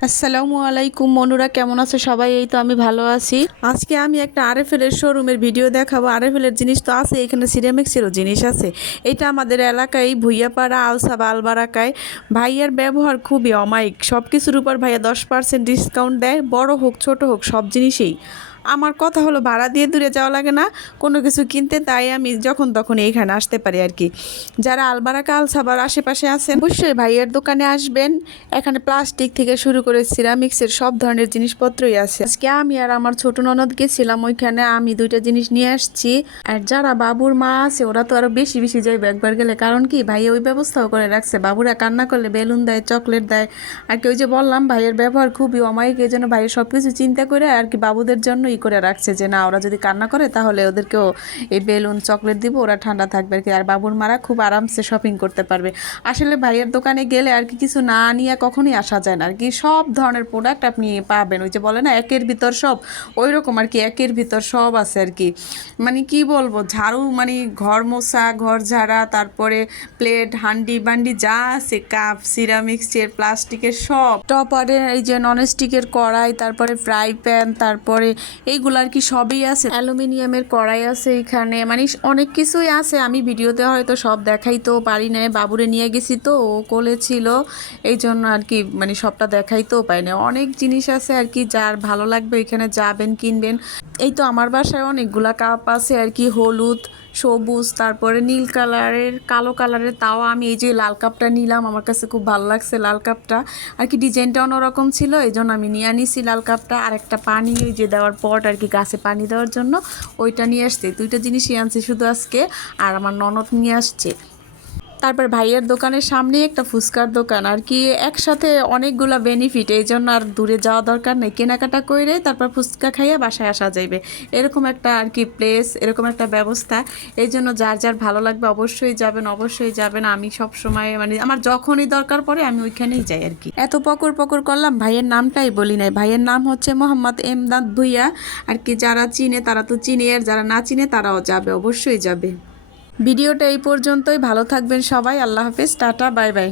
আসসালামু আলাইকুম মনুরা, কেমন আছে সবাই? এই তো আমি ভালো আছি। আজকে আমি একটা আরএফএল এর শোরুমের ভিডিও দেখাবো। আরএফএল এর জিনিস তো আছে, এখানে সিরামিক্সেরও জিনিস আছে। এটা আমাদের এলাকায় ভুইয়াপাড়া আলসাবা আলবারাকায়। ভাইয়ার ব্যবহার খুবই অমায়িক, সব কিছুর উপর ভাইয়া 10% ডিসকাউন্ট দেয়, বড় হোক ছোট হোক সব জিনিসেই। আমার কথা হলো ভাড়া দিয়ে দূরে যাওয়া লাগে না কোনো কিছু কিনতে, তাই আমি যখন তখন এইখানে আসতে পারি আর কি। যারা আলবারাকা আলসাবার আশেপাশে আছেন অবশ্যই ভাইয়ের দোকানে আসবেন। এখানে প্লাস্টিক থেকে শুরু করে সিরামিক্সের সব ধরনের জিনিসপত্রই আছে। আজকে আমি আর আমার ছোট ননদ গেছিলাম, ওইখানে আমি দুইটা জিনিস নিয়ে আসছি। আর যারা বাবুর মা আছে ওরা তো আরো বেশি বেশি যাইবে একবার গেলে, কারণ কি ভাইয়া ওই ব্যবস্থাও করে রাখছে, বাবুরা কান্না করলে বেলুন দেয়, চকলেট দেয়। আর কি ওই যে বললাম ভাইয়ের ব্যবহার খুবই অমায়িক, এই জন্য ভাইয়ের সব কিছু চিন্তা করে আর কি বাবুদের জন্য করে রাখছে যে না, ওরা যদি কান্না করে তাহলে ওদেরকেও এই বেলুন চকলেট দিব, ওরা ঠান্ডা থাকবে আর কি। আর বাবুর মারা খুব আরামসে শপিং করতে পারবে। আসলে ভাইয়ের দোকানে গেলে আর কি কিছু না নিয়ে কখনোই আসা যায় না আর কি। সব ধরনের প্রোডাক্ট আপনি পাবেন, ওই যে বলে না একের ভিতর সব, ওই রকম আর কি, একের ভিতর সব আছে আর কি। মানে কি বলবো, ঝাড়ু মানে ঘর মোছা, ঘর ঝাড়া, তারপরে প্লেট, হান্ডি বান্ডি যা আছে, কাপ, সিরামিক্সের, প্লাস্টিকের সব, টপারের, এই যে ননস্টিকের কড়াই, তারপরে ফ্রাই প্যান, তারপরে এইগুলো আর কি সবই আছে। অ্যালুমিনিয়ামের কড়াই আছে এখানে, মানে অনেক কিছুই আছে। আমি ভিডিওতে হয়তো সব দেখাইতেও পারি না, বাবুরে নিয়ে গেছি তো, ও কোলে ছিল, এই জন্য আর কি মানে সবটা দেখাইতেও পাই না। অনেক জিনিস আছে আর কি, যার ভালো লাগবে এখানে যাবেন, কিনবেন। এই তো আমার বাসায় অনেকগুলা কাপ আছে আর কি, হলুদ, সবুজ, তারপরে নীল কালারের, কালো কালারের। তাও আমি এই যে লাল কাপটা নিলাম, আমার কাছে খুব ভালো লাগছে লাল কাপটা আর কি, ডিজাইনটা অন্যরকম ছিল, এই জন্য আমি নিয়ে নিছি লাল কাপটা। আর একটা পানি, ওই যে দেওয়ার পট আর কি, গাছে পানি দেওয়ার জন্য, ওইটা নিয়ে আসছে। দুইটা জিনিসই আনছি শুধু আজকে, আর আমার ননদ নিয়ে আসছে। তারপর ভাইয়ের দোকানের সামনেই একটা ফুচকার দোকান আর কি, একসাথে অনেকগুলা বেনিফিট, এই জন্য আর দূরে যাওয়া দরকার নেই, কেনাকাটা করে তারপর ফুচকা খাইয়ে বাসায় আসা যাইবে, এরকম একটা আর কি প্লেস, এরকম একটা ব্যবস্থা। এই জন্য যার যার ভালো লাগবে অবশ্যই যাবেন, অবশ্যই যাবেন। আমি সব সময় মানে আমার যখনই দরকার পড়ে আমি ওইখানেই যাই আর কি। এত পকর পকর করলাম, ভাইয়ের নামটাই বলি নাই। ভাইয়ের নাম হচ্ছে মোহাম্মদ এমদাদ ভুইয়া আর কি। যারা চিনে তারা তো চিনে, আর যারা না চিনে তারাও যাবে, অবশ্যই যাবে। ভিডিওটা এই পর্যন্তই, ভালো থাকবেন সবাই, আল্লাহ হাফেজ, টাটা, বাই বাই।